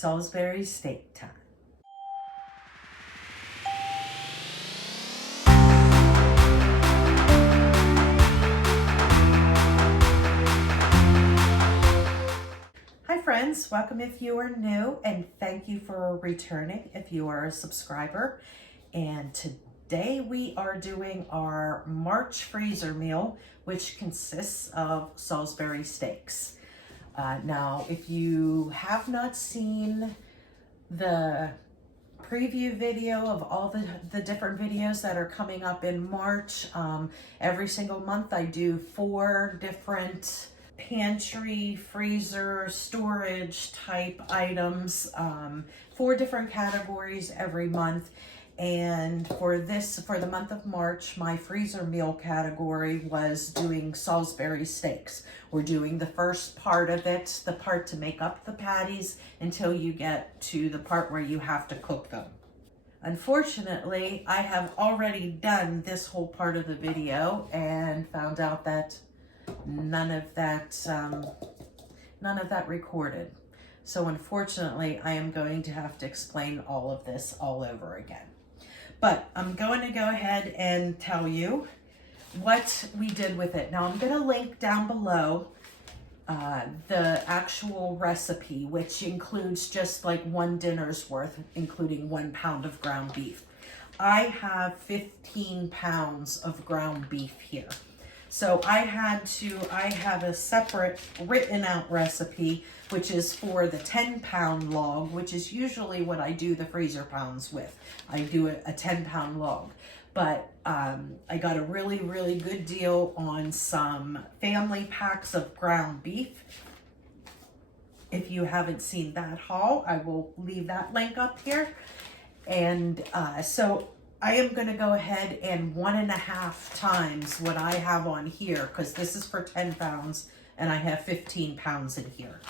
Salisbury steak time. Hi friends, welcome if you are new, and thank you for returning if you are a subscriber. And today we are doing our March freezer meal, which consists of Salisbury steaks. Now, if you have not seen the preview video of all the different videos that are coming up in March, every single month I do 4 different pantry, freezer, storage type items, 4 different categories every month. And for the month of March, my freezer meal category was doing Salisbury steaks. We're doing the first part of it, the part to make up the patties, until you get to the part where you have to cook them. Unfortunately, I have already done this whole part of the video and found out that none of that recorded. So unfortunately, I am going to have to explain all of this all over again. But I'm going to go ahead and tell you what we did with it. Now I'm going to link down below the actual recipe, which includes just like 1 dinner's worth, including 1 pound of ground beef. I have 15 pounds of ground beef here. So I have a separate written out recipe, which is for the 10-pound log, which is usually what I do the freezer pounds with. I do a 10-pound log. But I got a really, really good deal on some family packs of ground beef. If you haven't seen that haul, I will leave that link up here. And so I am going to go ahead and 1.5 times what I have on here, because this is for 10 pounds and I have 15 pounds in here.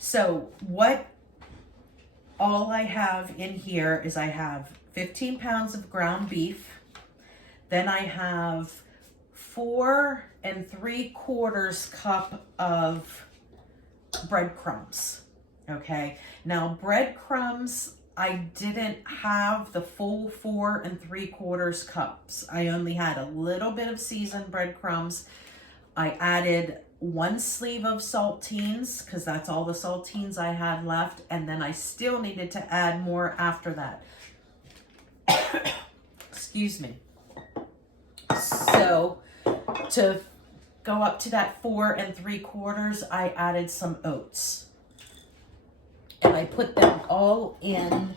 So what all I have in here is I have 15 pounds of ground beef. Then I have 4 3/4 cup of breadcrumbs. Okay. Now breadcrumbs, I didn't have the full 4 3/4 cups. I only had a little bit of seasoned breadcrumbs. I added 1 sleeve of saltines, because that's all the saltines I had left. And then I still needed to add more after that. Excuse me. So to go up to that 4 3/4, I added some oats. And I put them all in.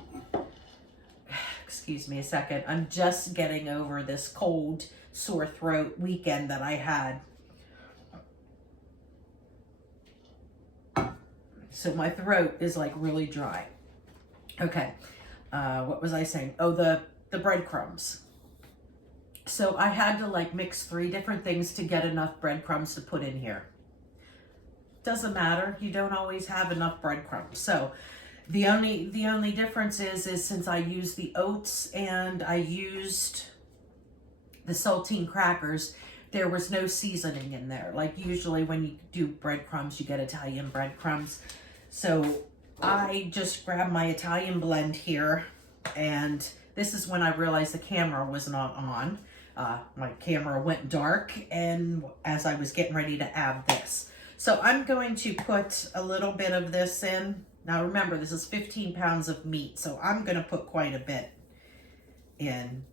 Excuse me a second. I'm just getting over this cold, sore throat weekend that I had. So my throat is like really dry. Okay. What was I saying? Oh, the breadcrumbs. So I had to like mix 3 different things to get enough breadcrumbs to put in here. Doesn't matter. You don't always have enough breadcrumbs. So the only difference is since I used the oats and I used the saltine crackers, there was no seasoning in there. Like usually when you do breadcrumbs, you get Italian breadcrumbs. So I just grabbed my Italian blend here, and this is when I realized the camera was not on. My camera went dark, and as I was getting ready to add this. So I'm going to put a little bit of this in. Now remember, this is 15 pounds of meat, so I'm going to put quite a bit in.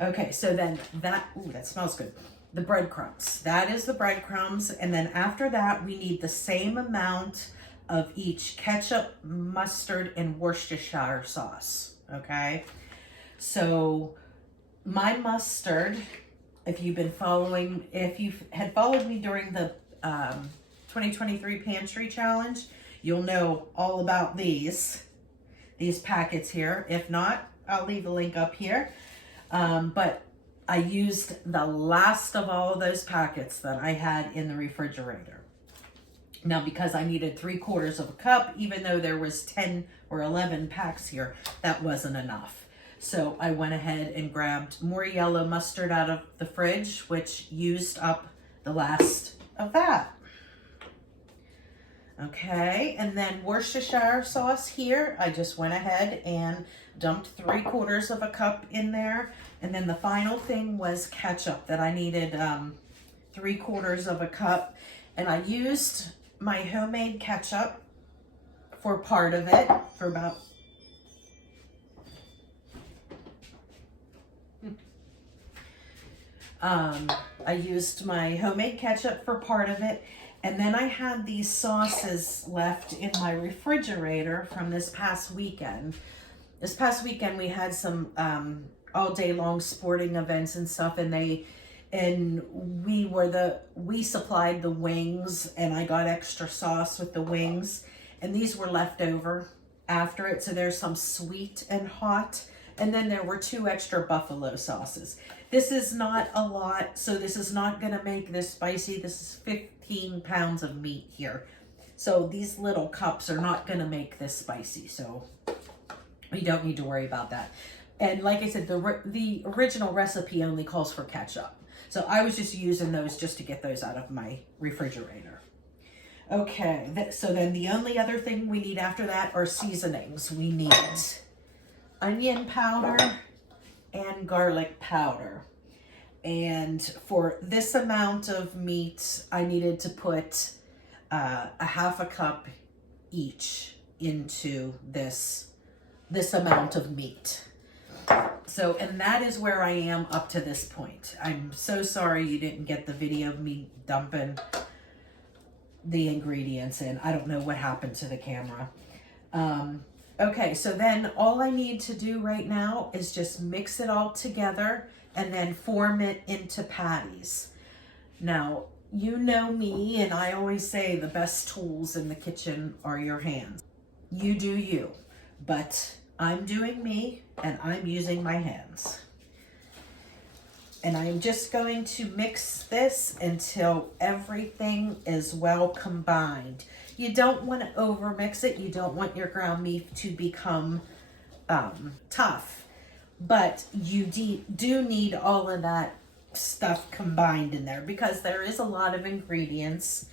Okay, so then that smells good. The breadcrumbs. That is the breadcrumbs. And then after that, we need the same amount of each ketchup, mustard, and Worcestershire sauce. Okay? So my mustard, if you had followed me during the 2023 Pantry Challenge, you'll know all about these packets here. If not, I'll leave a link up here. But I used the last of all of those packets that I had in the refrigerator. Now, because I needed 3/4 of a cup, even though there was 10 or 11 packs here, that wasn't enough. So I went ahead and grabbed more yellow mustard out of the fridge, which used up the last of that. Okay, and then Worcestershire sauce here, I just went ahead and dumped 3/4 of a cup in there. And then the final thing was ketchup that I needed 3/4 of a cup. And I used my homemade ketchup for part of it, for about I used my homemade ketchup for part of it. And then I had these sauces left in my refrigerator from this past weekend. This past weekend we had some all day long sporting events and stuff, and we supplied the wings, and I got extra sauce with the wings, and these were left over after it. So there's some sweet and hot, and then there were 2 extra buffalo sauces. This is not a lot, so this is not going to make this spicy. This is 15 pounds of meat here. So these little cups are not going to make this spicy, so we don't need to worry about that. And like I said, the original recipe only calls for ketchup. So I was just using those just to get those out of my refrigerator. Okay, so then the only other thing we need after that are seasonings. We need onion powder and garlic powder. And for this amount of meat, I needed to put a 1/2 cup each into this amount of meat. So, and that is where I am up to this point. I'm so sorry you didn't get the video of me dumping the ingredients in. I don't know what happened to the camera. Okay, so then all I need to do right now is just mix it all together and then form it into patties. Now, you know me, and I always say the best tools in the kitchen are your hands. You do you, but I'm doing me, and I'm using my hands. And I'm just going to mix this until everything is well combined. You don't want to over mix it. You don't want your ground beef to become tough. But you do need all of that stuff combined in there because there is a lot of ingredients.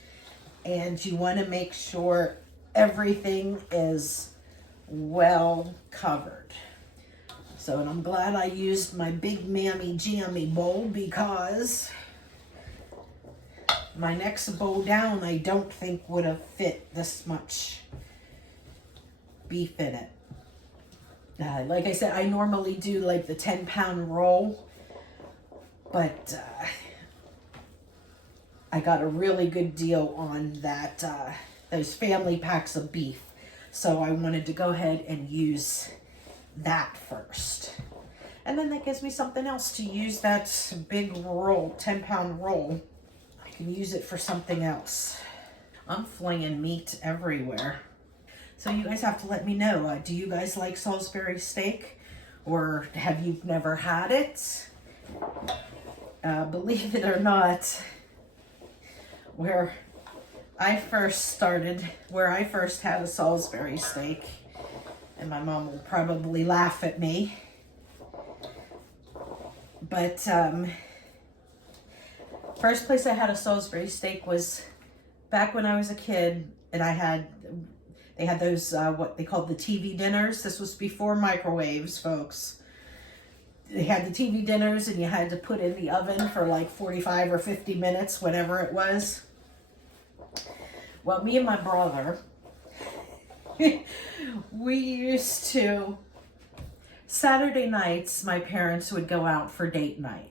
And you want to make sure everything is well covered. So, and I'm glad I used my big mammy jammy bowl because my next bowl down I don't think would have fit this much beef in it. Like I said, I normally do like the 10-pound roll, but I got a really good deal on that those family packs of beef. So I wanted to go ahead and use that first. And then that gives me something else to use that big roll, 10-pound roll. I can use it for something else. I'm flinging meat everywhere. So you guys have to let me know, do you guys like Salisbury steak? Or have you never had it? Believe it or not, where I first had a Salisbury steak, and my mom will probably laugh at me, but first place I had a Salisbury steak was back when I was a kid, and they had those, what they called the TV dinners. This was before microwaves, folks. They had the TV dinners, and you had to put in the oven for like 45 or 50 minutes, whatever it was. Well, me and my brother, we used to, Saturday nights, my parents would go out for date night.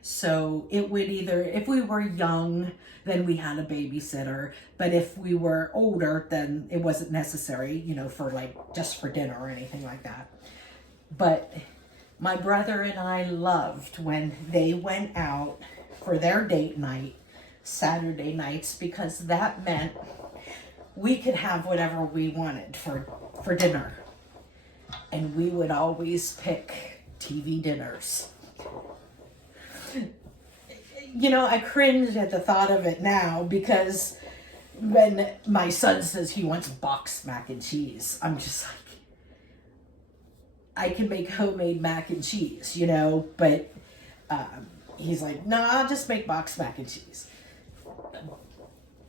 So it would either, if we were young, then we had a babysitter. But if we were older, then it wasn't necessary, for like, just for dinner or anything like that. But my brother and I loved when they went out for their date night Saturday nights, because that meant we could have whatever we wanted for dinner. And we would always pick TV dinners. I cringe at the thought of it now, because when my son says he wants boxed mac and cheese, I'm just like, I can make homemade mac and cheese, but he's like, no, I'll just make boxed mac and cheese.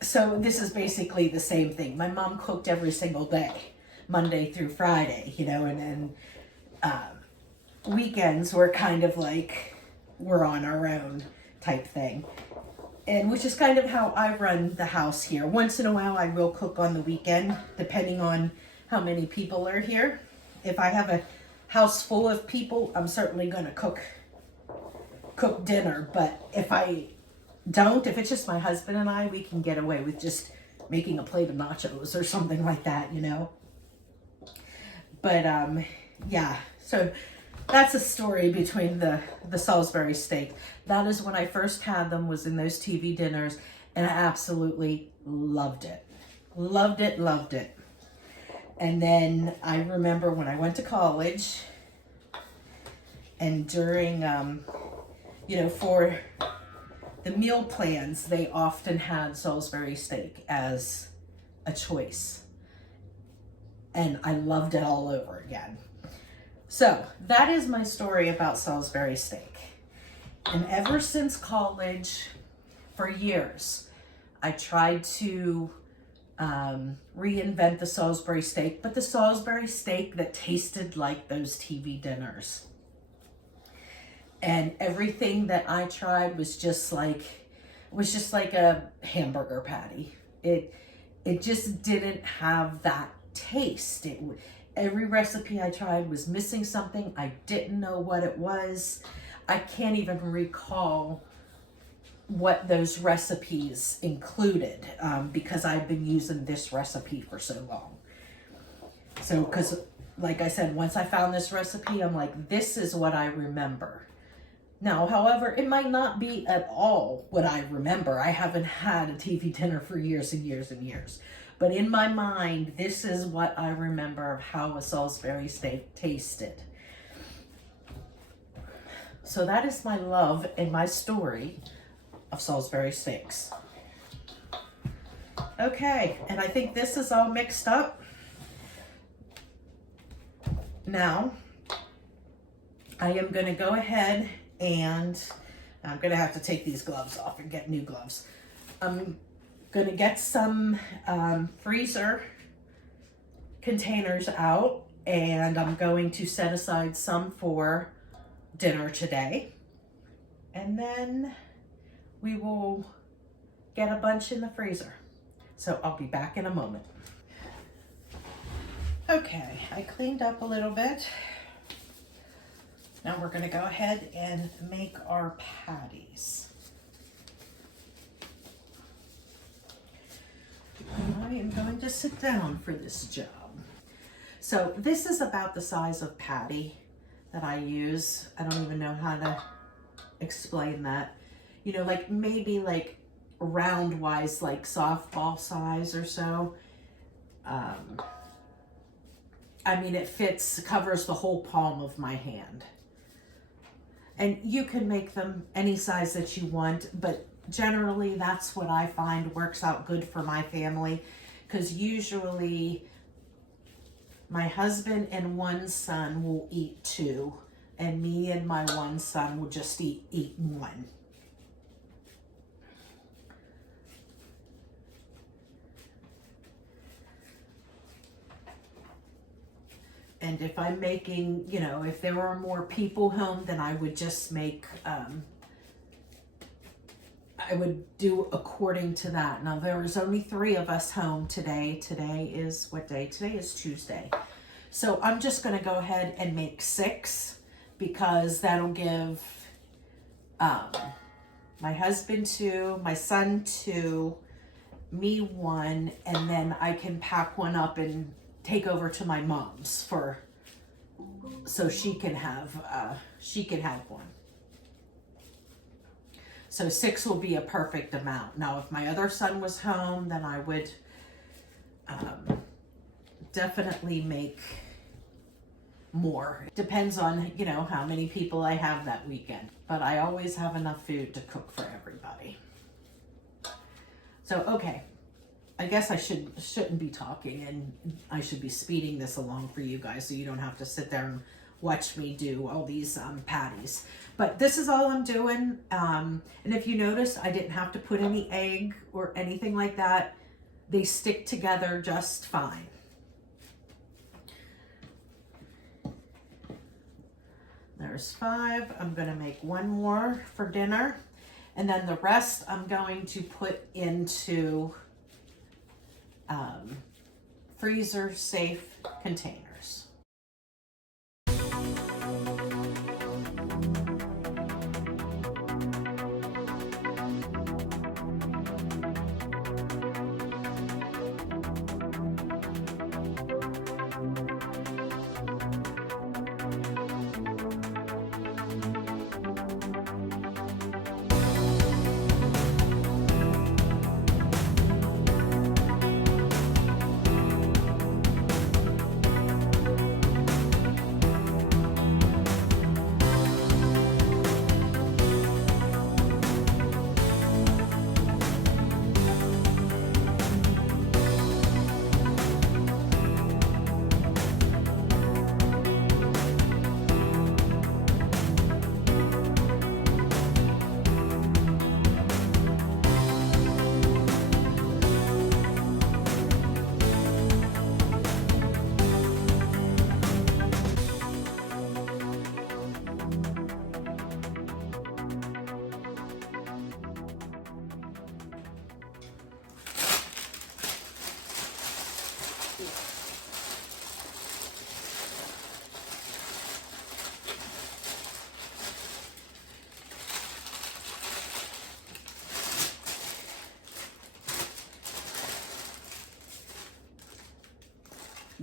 So this is basically the same thing. My mom cooked every single day, Monday through Friday, you know, and then weekends were kind of like we're on our own type thing. And which is kind of how I run the house here. Once in a while I will cook on the weekend, depending on how many people are here. If I have a house full of people, I'm certainly going to cook dinner. But if I don't, if it's just my husband and I, we can get away with just making a plate of nachos or something like that, you know. But yeah, so that's a story between the Salisbury steak. That is when I first had them, was in those TV dinners, and I absolutely loved it. Loved it, loved it. And then I remember when I went to college, and during, you know, for the meal plans, they often had Salisbury steak as a choice. And I loved it all over again. So that is my story about Salisbury steak. And ever since college, for years, I tried to reinvent the Salisbury steak, but the Salisbury steak that tasted like those TV dinners. And everything that I tried was just like a hamburger patty. It just didn't have that taste. Every recipe I tried was missing something. I didn't know what it was. I can't even recall what those recipes included because I've been using this recipe for so long. So, because like I said, once I found this recipe, I'm like, this is what I remember. Now, however, it might not be at all what I remember. I haven't had a TV dinner for years and years and years. But in my mind, this is what I remember of how a Salisbury steak tasted. So that is my love and my story of Salisbury steaks. Okay, and I think this is all mixed up. Now, I am going to go ahead and I'm going to have to take these gloves off and get new gloves. I'm going to get some freezer containers out, and I'm going to set aside some for dinner today. And then we will get a bunch in the freezer. So I'll be back in a moment. Okay, I cleaned up a little bit. Now we're going to go ahead and make our patties. I am going to sit down for this job. So this is about the size of patty that I use. I don't even know how to explain that. You know, like maybe like round wise, like softball size or so. I mean, it covers the whole palm of my hand. And you can make them any size that you want, but generally that's what I find works out good for my family, because usually my husband and one son will eat 2, and me and my one son will just eat 1. And if I'm making, you know, if there were more people home, then I would just make, I would do according to that. Now, there was only 3 of us home today. Today is what day? Today is Tuesday. So I'm just going to go ahead and make 6, because that'll give my husband 2, my son 2, me 1, and then I can pack one up and take over to my mom's so she can have one. So 6 will be a perfect amount. Now, if my other son was home, then I would definitely make more. Depends on, you know, how many people I have that weekend. But I always have enough food to cook for everybody. So, okay. I guess I shouldn't be talking, and I should be speeding this along for you guys so you don't have to sit there and watch me do all these patties. But this is all I'm doing. And if you notice, I didn't have to put any egg or anything like that. They stick together just fine. There's 5. I'm going to make 1 more for dinner. And then the rest I'm going to put into freezer safe containers.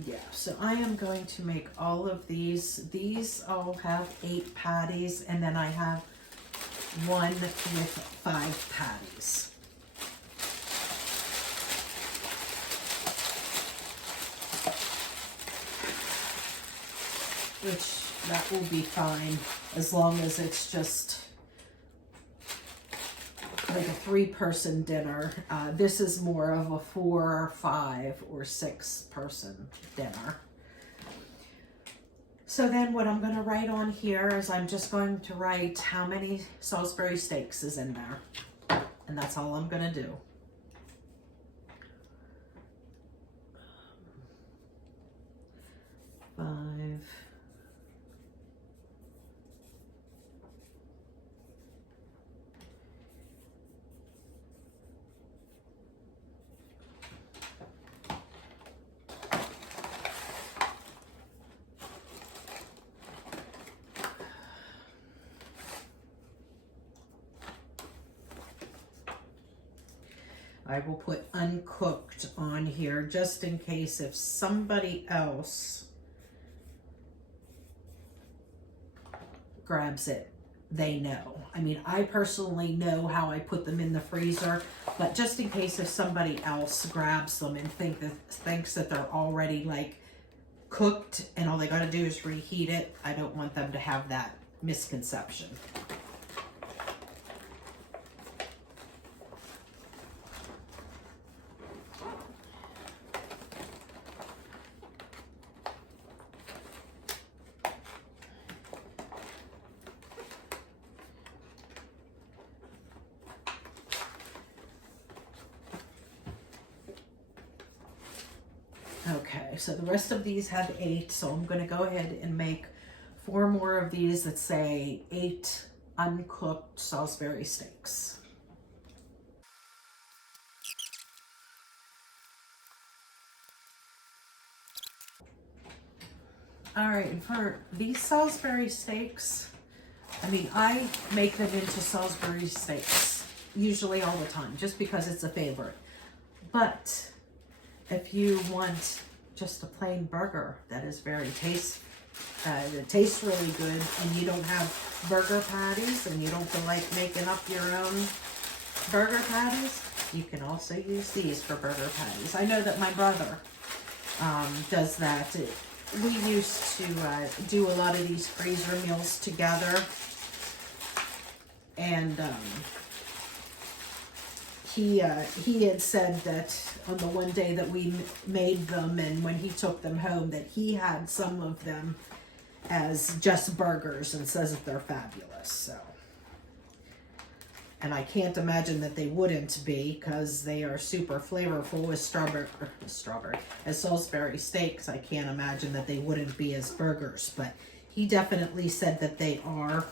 Yeah, so I am going to make all of these. These all have 8 patties, and then I have one with 5 patties. Which, that will be fine, as long as it's just like a 3-person dinner. This is more of a 4, 5, or 6-person dinner. So then what I'm going to write on here is I'm just going to write how many Salisbury steaks is in there. And that's all I'm going to do. Five. I will put uncooked on here just in case if somebody else grabs it, they know. I mean, I personally know how I put them in the freezer, but just in case if somebody else grabs them and thinks that they're already like cooked and all they got to do is reheat it, I don't want them to have that misconception. Okay, so the rest of these have 8, so I'm going to go ahead and make 4 more of these that say 8 uncooked Salisbury steaks. All right, and for these Salisbury steaks, I mean, I make them into Salisbury steaks usually all the time, just because it's a favorite. But if you want just a plain burger that is very that tastes really good, and you don't have burger patties and you don't feel like making up your own burger patties, you can also use these for burger patties. I know that my brother does that. We used to do a lot of these freezer meals together, and he had said that on the one day that we made them, and when he took them home, that he had some of them as just burgers and says that they're fabulous. So, and I can't imagine that they wouldn't be, because they are super flavorful with as Salisbury steaks. I can't imagine that they wouldn't be as burgers, but he definitely said that they are.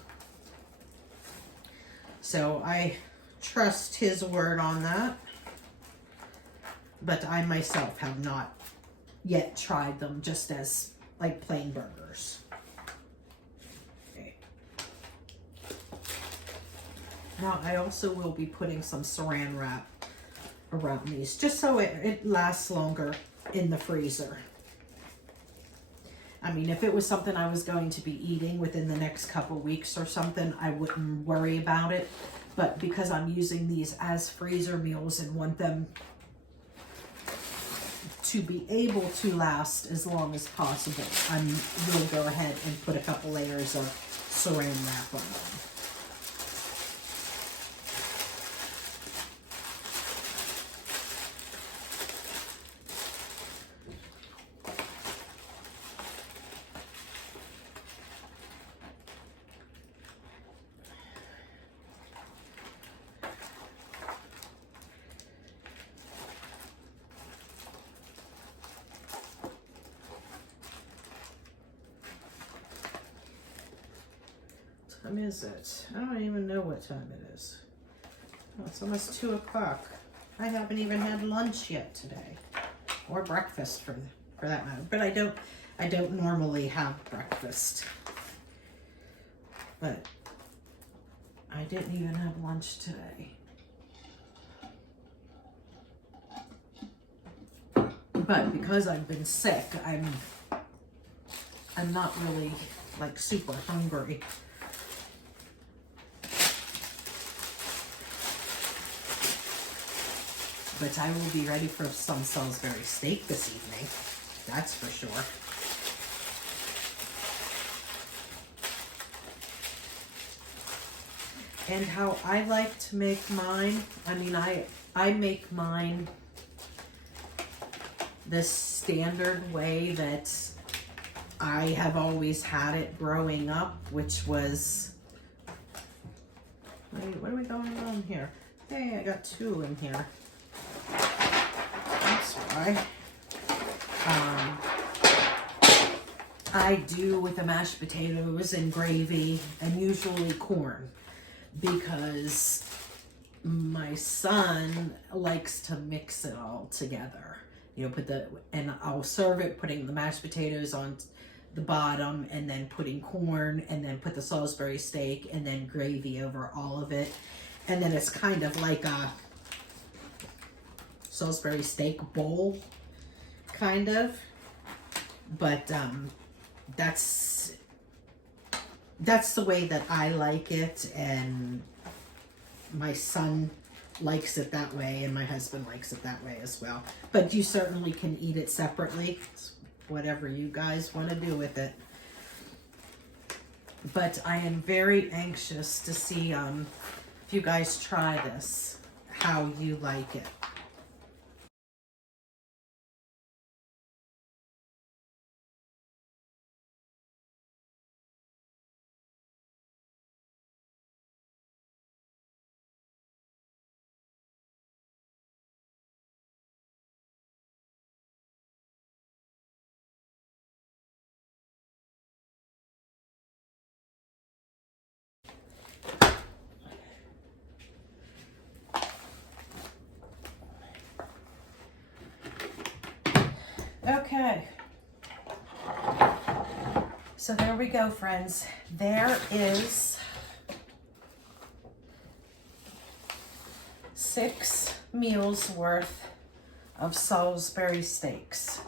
So I trust his word on that. But I myself have not yet tried them just as like plain burgers. Okay. Now I also will be putting some saran wrap around these just so it lasts longer in the freezer. I mean, if it was something I was going to be eating within the next couple weeks or something, I wouldn't worry about it. But because I'm using these as freezer meals and want them to be able to last as long as possible, I will go ahead and put a couple layers of saran wrap on them. What time is it? I don't even know what time it is. Oh, it's almost 2 o'clock. I haven't even had lunch yet today, or breakfast for that matter. But I don't normally have breakfast. But I didn't even have lunch today. But because I've been sick, I'm not really like super hungry. But I will be ready for some Salisbury steak this evening. That's for sure. And how I like to make mine, I mean, I make mine the standard way that I have always had it growing up, which was, wait, what are we going on here? Hey, I got 2 in here. That's why. I do with the mashed potatoes and gravy and usually corn, because my son likes to mix it all together. You know, and I'll serve it putting the mashed potatoes on the bottom and then putting corn and then put the Salisbury steak and then gravy over all of it. And then it's kind of like a Salisbury steak bowl, kind of. But that's the way that I like it, and my son likes it that way, and my husband likes it that way as well. But you certainly can eat it separately. It's whatever you guys want to do with it. But I am very anxious to see if you guys try this, how you like it. Okay, so there we go, friends. There is 6 meals worth of Salisbury steaks.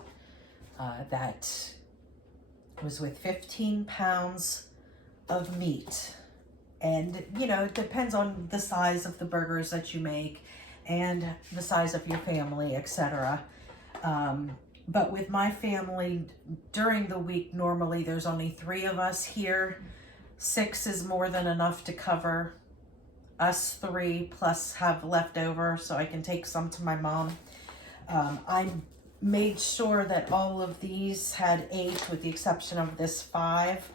That was with 15 pounds of meat. And, you know, it depends on the size of the burgers that you make and the size of your family, etc. But with my family, during the week, normally there's only 3 of us here. 6 is more than enough to cover us 3, plus have leftover, so I can take some to my mom. I made sure that all of these had 8, with the exception of this 5.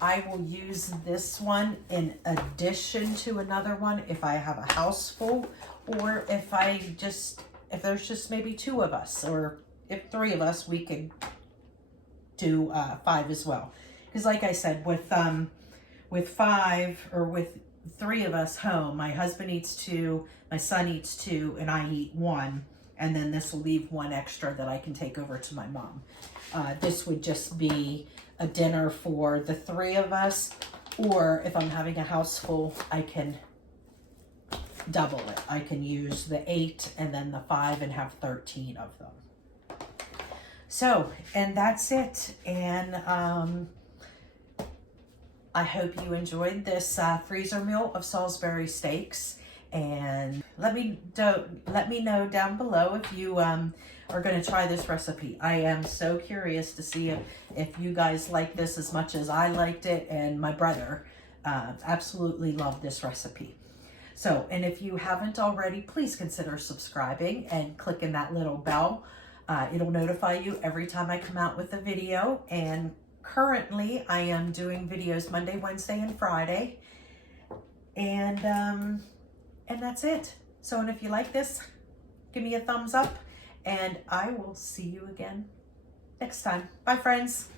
I will use this one in addition to another one if I have a house full, or if there's just maybe 2 of us, or if 3 of us, we could do 5 as well. Because like I said, with 5 or with 3 of us home, my husband eats 2, my son eats 2, and I eat 1. And then this will leave 1 extra that I can take over to my mom. This would just be a dinner for the 3 of us, or if I'm having a house full, I can double it. I can use the 8 and then the 5 and have 13 of them. So, and that's it. And I hope you enjoyed this freezer meal of Salisbury steaks. And let me know down below if you are going to try this recipe. I am so curious to see if you guys like this as much as I liked it, and my brother absolutely loved this recipe. So, and if you haven't already, please consider subscribing and clicking that little bell. It'll notify you every time I come out with a video. And currently I am doing videos Monday, Wednesday, and Friday. And that's it. So, and if you like this, give me a thumbs up, and I will see you again next time. Bye, friends.